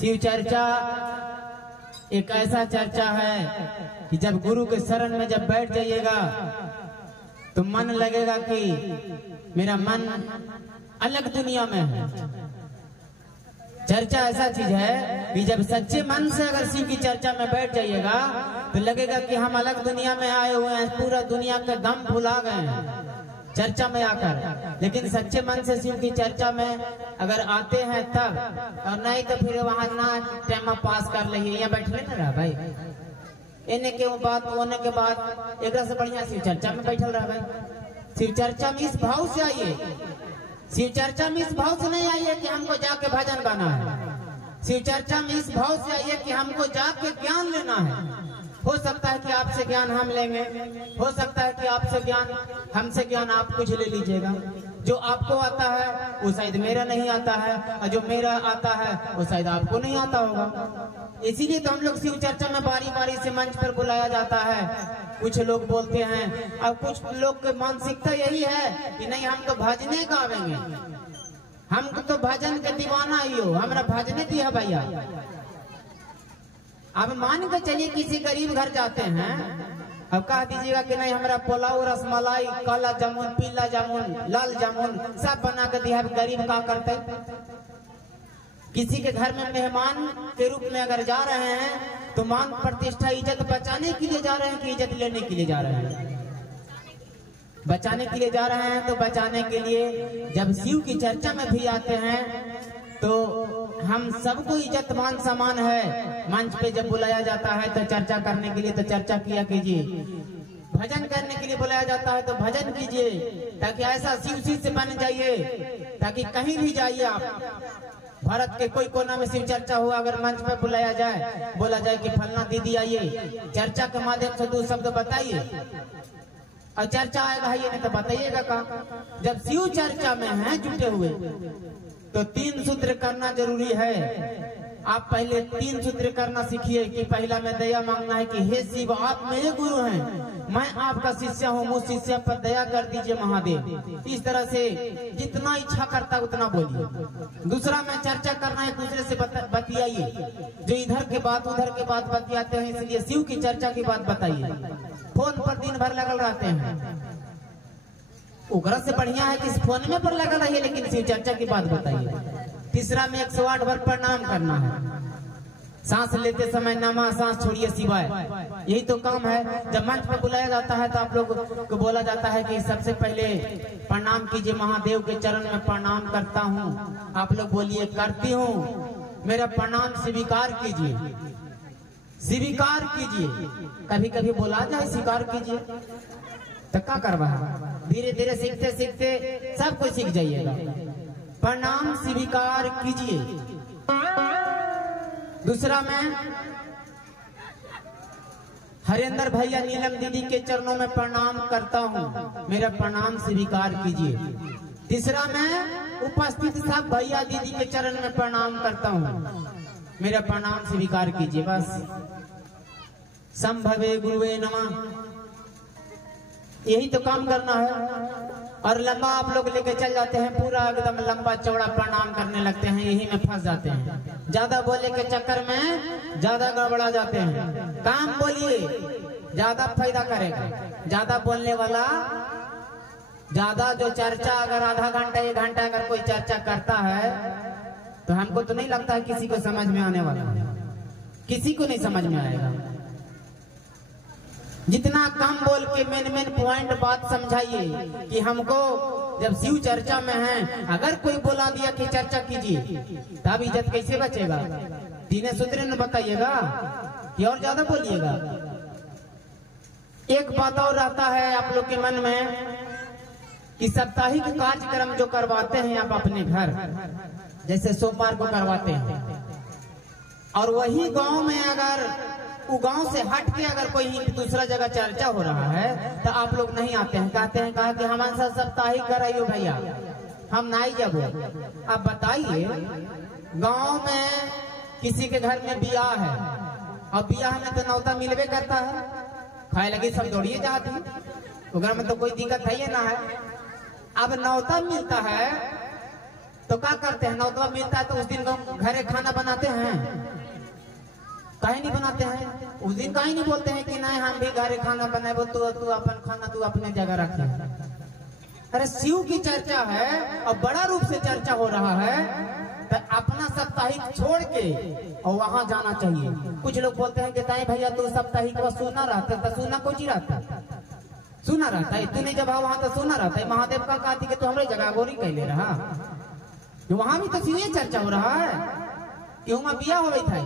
शिव चर्चा एक ऐसा चर्चा है कि जब गुरु के शरण में जब बैठ जाइएगा तो मन लगेगा कि मेरा मन अलग दुनिया में है। चर्चा ऐसा चीज है कि जब सच्चे मन से अगर शिव की चर्चा में बैठ जाइएगा तो लगेगा कि हम अलग दुनिया में आए हुए हैं, पूरा दुनिया का गम भुला गए हैं चर्चा में आकर। लेकिन सच्चे मन से शिव की चर्चा में अगर आते हैं तब, और नहीं तो फिर वहां ना टाइम पास कर लीजिए, यहाँ बैठे ना रहा भाई, इन्हें के बात होने के बाद एक से बढ़िया शिव चर्चा में बैठल रहा भाई। शिव चर्चा में इस भाव से आइए, शिव चर्चा में इस भाव से नहीं आइए कि हमको जाके भजन गाना है। शिव चर्चा में इस भाव से आइए कि हमको जाके ज्ञान लेना है। हो सकता है कि आपसे ज्ञान हम लेंगे, हो सकता है कि आपसे ज्ञान हमसे ज्ञान आप कुछ ले लीजिएगा। जो आपको आता है वो शायद मेरा नहीं आता है, और जो मेरा आता है वो शायद आपको नहीं आता होगा। इसीलिए तो हम लोग शिव चर्चा में बारी बारी से मंच पर बुलाया जाता है। कुछ लोग बोलते हैं, और कुछ लोग की मानसिकता यही है कि नहीं हम तो भजने गावेंगे, हमको तो भजन के दीवाना ही हो, हमारा भजने दिया भैया। अब मान के चलिए किसी गरीब घर जाते हैं, अब कह दीजिएगा कि नहीं हमारा पुलाव, रसमलाई, काला जामुन, पीला जामुन, लाल जामुन सब बना के दिया। गरीब का करते, किसी के घर में मेहमान के रूप में अगर जा रहे हैं तो मान प्रतिष्ठा इज्जत बचाने के लिए जा रहे हैं कि इज्जत लेने के लिए जा रहे हैं? बचाने के लिए जा रहे हैं। तो बचाने के लिए जब शिव की चर्चा में भी आते हैं तो हम सबको इज्जत मान सम्मान है। मंच पे जब बुलाया जाता है तो चर्चा करने के लिए तो चर्चा किया कीजिए, भजन करने के लिए बुलाया जाता है तो भजन कीजिए, ताकि ऐसा शिव से बन जाइए ताकि कहीं भी जाइए आप, भारत के कोई कोना में शिव चर्चा हुआ, अगर मंच पे बुलाया जाए, बोला जाए कि फलना दीदी आइए, चर्चा के माध्यम से 2 शब्द बताइए, और चर्चा आएगा ये नहीं तो बताइएगा कहाँ। जब शिव चर्चा में हैं जुटे हुए तो 3 सूत्र करना जरूरी है। आप पहले 3 सूत्र करना सीखिए कि पहला में दया मांगना है कि हे शिव आप मेरे गुरु हैं, मैं आपका शिष्य हूँ, मुझ शिष्य पर दया कर दीजिए महादेव। इस तरह से जितना इच्छा करता उतना बोलिए। दूसरा में चर्चा करना है, दूसरे से बतियाइए, जो इधर के बात उधर के बात बतियाते हैं, इसलिए शिव की चर्चा की बात बताइए। फोन पर दिन भर लगल रहते हैं, उगरा से बढ़िया है कि फोन में पर लगा रहिए, लेकिन शिव चर्चा की बात बताइए। तीसरा में 108 बार प्रणाम करना है, सांस लेते समय नमा, सांस छोड़िए शिवाय, यही तो काम है। जब मंच पर बुलाया जाता है तो आप लोग को बोला जाता है कि सबसे पहले प्रणाम कीजिए, महादेव के चरण में प्रणाम करता हूँ। आप लोग बोलिए करती हूँ, मेरा प्रणाम स्वीकार कीजिए, स्वीकार कीजिए। कभी कभी बोला जाए स्वीकार कीजिए तो क्या करवा, धीरे धीरे सीखते सीखते सब कुछ सीख जाइएगा। प्रणाम स्वीकार कीजिए। दूसरा में हरेंद्र भैया नीलम दीदी के चरणों में प्रणाम करता हूँ, मेरा प्रणाम स्वीकार कीजिए। तीसरा में उपस्थित सब भैया दीदी के चरण में प्रणाम करता हूँ, मेरा प्रणाम स्वीकार कीजिए। बस संभवे गुरुवे नमः, यही तो काम करना है। और लंबा आप लोग लेके चल जाते हैं, पूरा एकदम लंबा चौड़ा प्रणाम करने लगते हैं, यही में फंस जाते हैं। ज्यादा बोले के चक्कर में ज्यादा गड़बड़ा जाते हैं। काम बोलिए, ज्यादा फायदा करेगा। ज्यादा बोलने वाला, ज्यादा जो चर्चा अगर आधा घंटा 1 घंटा अगर कोई चर्चा करता है तो हमको तो नहीं लगता है किसी को समझ में आने वाला है, किसी को नहीं समझ में आएगा। जितना कम बोल के मेन पॉइंट बात समझाइए कि हमको जब शिव चर्चा में हैं, अगर कोई बोला दिया कि चर्चा कीजिए तब इज्जत कैसे बचेगा? 3 सूत्र न बताइएगा कि और ज्यादा बोलिएगा। एक बात और रहता है आप लोग के मन में कि साप्ताहिक कार्यक्रम जो करवाते हैं आप अपने घर, जैसे सोमवार को करवाते हैं, और वही गांव में अगर वो गांव से हट के अगर कोई दूसरा जगह चर्चा हो रहा है तो आप लोग नहीं आते हैं, कहते हैं कहा कि हमारे साथ साप्ताहिक कराइयो भैया, हम नहीं जब। अब बताइए, गांव में किसी के घर में बियाह है और बियाह में तो न्योता मिलवे करता है, खाए लगे सब दौड़िए जाते हैं, घर में तो कोई दिक्कत है ही ना है। अब न्योता मिलता है तो क्या करते हैं, नौतवा मिलता है तो उस दिन घरे खाना बनाते हैं, काहे नहीं बनाते हैं? उस दिन काहे नहीं बोलते हैं कि नहीं हम भी घरे खाना बनाए, तू अपन खाना तू अपने जगह रखे। अरे शिव की चर्चा है और बड़ा रूप से चर्चा हो रहा है, तो अपना साप्ताहिक छोड़ के और वहां जाना चाहिए। कुछ लोग बोलते हैं कि ताई भैया तू साप्ताहिक को सुना रहता, तो सुना कुछ रहता, सुना रहता है तूने जब वहां तो सुना रहता है। महादेव का कहती कि तू हमारे जगह गोरी कह ले रहा, वहां भी तो सीधे चर्चा हो रहा है कि वहां बिया हो गई था,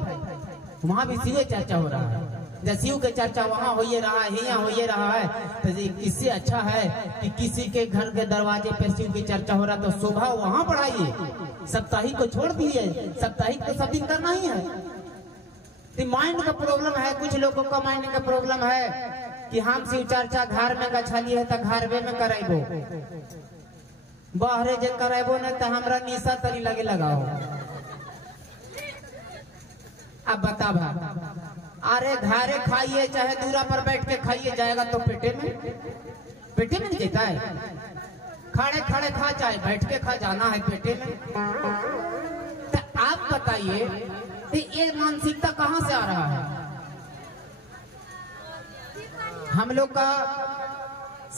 वहां भी सीधे चर्चा हो रहा है। जब शिव के चर्चा वहां हो ये रहा है, यहाँ हो ये रहा है, तो इससे अच्छा है कि किसी के घर के दरवाजे पे शिव की चर्चा हो रहा तो शोभा वहां बढ़ाइए, साप्ताहिक को छोड़ दीजिए। साप्ताहिक तो सब दिन करना ही है। तो माइंड का प्रॉब्लम है, कुछ लोगों का माइंड का प्रॉब्लम है कि हम शिव चर्चा घर में गछली है तो घरवे में करेबो, बाहरे जे करेबो न तो हमरा निशा तरी लगे लगाओ। अब बता भा, अरे घरे खाइए चाहे दूरा पर बैठ के खाइए, जाएगा तो पेटे में नहीं जाता है। खड़े खड़े खा चाहे बैठ के खा, जाना है पेटे में। तो आप बताइए कि ये मानसिकता कहां से आ रहा है? हम लोग का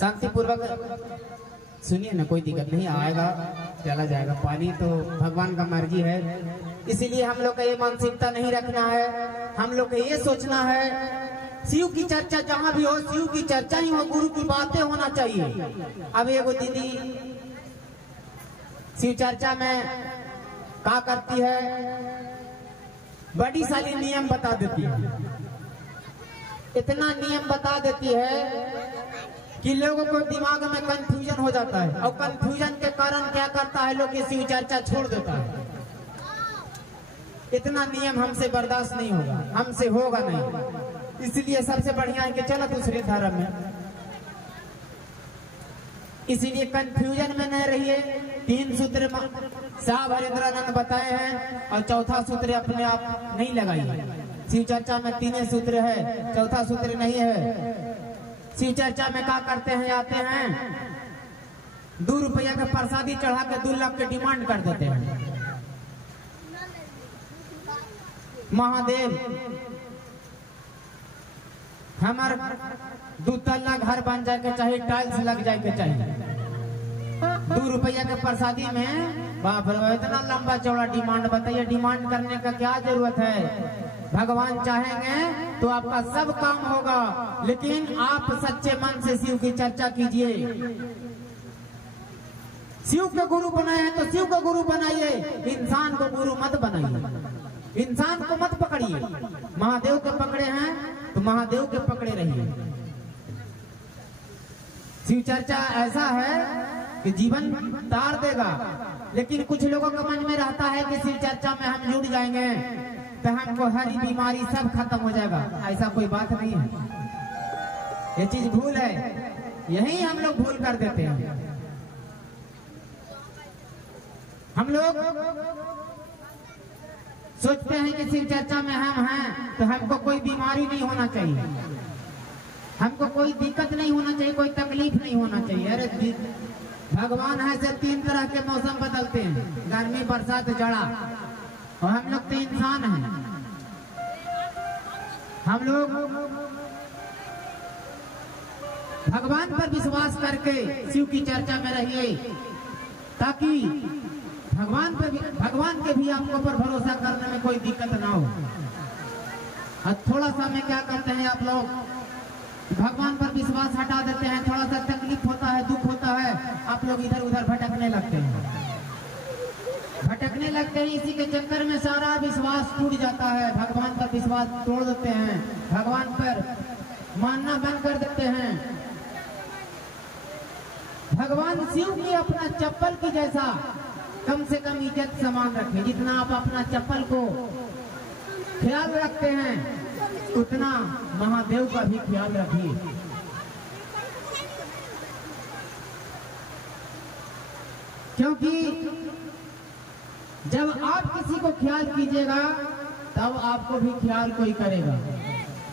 शांतिपूर्वक सुनिए ना, कोई दिक्कत नहीं, आएगा चला जाएगा, पानी तो भगवान का मर्जी है। इसीलिए हम लोग का ये मानसिकता नहीं रखना है। हम लोग को ये सोचना है शिव की चर्चा जहां भी हो, शिव की चर्चा ही हो, गुरु की बातें होना चाहिए। अब एगो दीदी शिव चर्चा में क्या करती है, बड़ी सारी नियम बता देती है, इतना नियम बता देती है कि लोगों को दिमाग में कंफ्यूजन हो जाता है, और कंफ्यूजन के कारण क्या करता है, लोग शिव चर्चा छोड़ देता है। इतना नियम हमसे बर्दाश्त नहीं होगा, हमसे होगा नहीं। इसलिए सबसे बढ़िया है कि चलो दूसरे धर्म में। इसीलिए कंफ्यूजन में न रहिए। 3 सूत्र साहब हरिंद्रानंद बताए हैं, और चौथा सूत्र अपने आप नहीं लगाइए। शिव चर्चा में 3 सूत्र है, चौथा सूत्र नहीं है। शिव चर्चा में क्या करते हैं, आते हैं 2 रुपया का प्रसादी चढ़ा के 2 लाख के डिमांड कर देते हैं। महादेव हमार 2 तल्ला घर बन जाए के चाहिए, टाइल्स लग जाए के चाहिए। 2 रुपया के प्रसादी में बाप रे इतना लंबा चौड़ा डिमांड, बताइए डिमांड करने का क्या जरूरत है? भगवान चाहेंगे तो आपका सब काम होगा, लेकिन आप सच्चे मन से शिव की चर्चा कीजिए। शिव के गुरु बनाए हैं तो शिव को गुरु बनाइए, इंसान को गुरु मत बनाइए, इंसान को मत पकड़िए। महादेव के पकड़े हैं तो महादेव के पकड़े रहिए। शिव चर्चा ऐसा है कि जीवन तार देगा, लेकिन कुछ लोगों के मन में रहता है कि शिव चर्चा में हम जुड़ जाएंगे तो हमको हर बीमारी सब खत्म हो जाएगा। ऐसा कोई बात नहीं है, ये चीज भूल है, यही हम लोग भूल कर देते हैं। हम लोग सोचते हैं कि शिव चर्चा में हम हैं तो हमको कोई बीमारी नहीं होना चाहिए, हमको कोई दिक्कत नहीं होना चाहिए, कोई तकलीफ नहीं होना चाहिए। अरे भगवान है से 3 तरह के मौसम बदलते हैं, गर्मी बरसात जाड़ा, और हम लोग तो इंसान हैं। हम लोग भगवान पर विश्वास करके शिव की चर्चा में रहिए, ताकि भगवान के भी आपको पर भरोसा करने में कोई दिक्कत ना हो। और थोड़ा सा में क्या करते हैं आप लोग, भगवान पर विश्वास हटा देते हैं, थोड़ा सा तकलीफ होता है, दुख होता है, आप लोग इधर उधर भटकने लगते हैं। इसी के चक्कर में सारा विश्वास टूट जाता है, भगवान पर विश्वास तोड़ देते हैं, भगवान पर मानना बंद कर देते हैं। भगवान शिव की अपना चप्पल की जैसा कम से कम इज्जत समान रखें। जितना आप अपना चप्पल को ख्याल रखते हैं, उतना महादेव का भी ख्याल रखिए। क्योंकि जब आप किसी को ख्याल कीजिएगा तब आपको भी ख्याल कोई करेगा।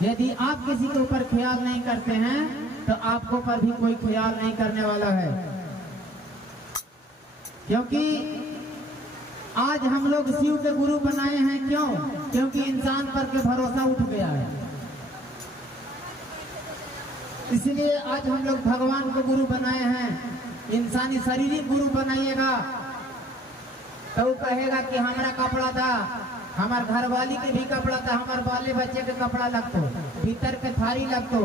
यदि आप किसी के ऊपर ख्याल नहीं करते हैं तो आपको पर भी कोई ख्याल नहीं करने वाला है। क्योंकि आज हम लोग शिव के गुरु बनाए हैं, क्यों? क्योंकि इंसान पर के भरोसा उठ गया है। इसलिए आज हम लोग भगवान को गुरु बनाए हैं। इंसानी शारीरिक गुरु बनाइएगा तो वो कहेगा कि हमारा कपड़ा था, हमार घर वाली के भी कपड़ा था, हमारे बाले बच्चे के कपड़ा लगतो, भीतर के थारी लगतो,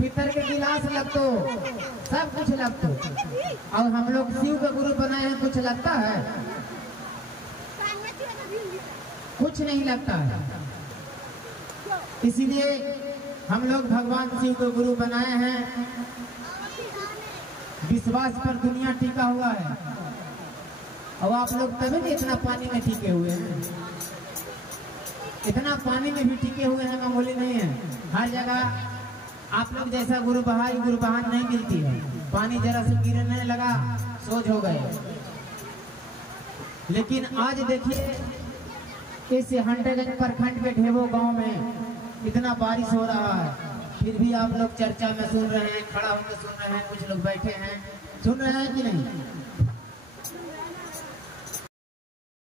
भीतर के गिलास लगतो, सब कुछ लगतो। और हम लोग शिव के गुरु बनाए हैं, कुछ लगता है? कुछ नहीं लगता है। इसीलिए हम लोग भगवान शिव के गुरु बनाए हैं। विश्वास पर दुनिया टिका हुआ है और आप लोग तभी तो इतना पानी में टिके हुए हैं। इतना पानी में भी टिके हुए हैं, मामूली नहीं है। हर जगह आप लोग जैसा गुरु बहान नहीं मिलती है। पानी जरा से गिरने लगा सोच हो गए। लेकिन आज देखिए इस हंटेगंज प्रखंड के ढेबो गांव में इतना बारिश हो रहा है, फिर भी आप लोग चर्चा में सुन रहे हैं, खड़ा होकर सुन रहे हैं, कुछ लोग बैठे हैं, सुन रहे हैं कि नहीं?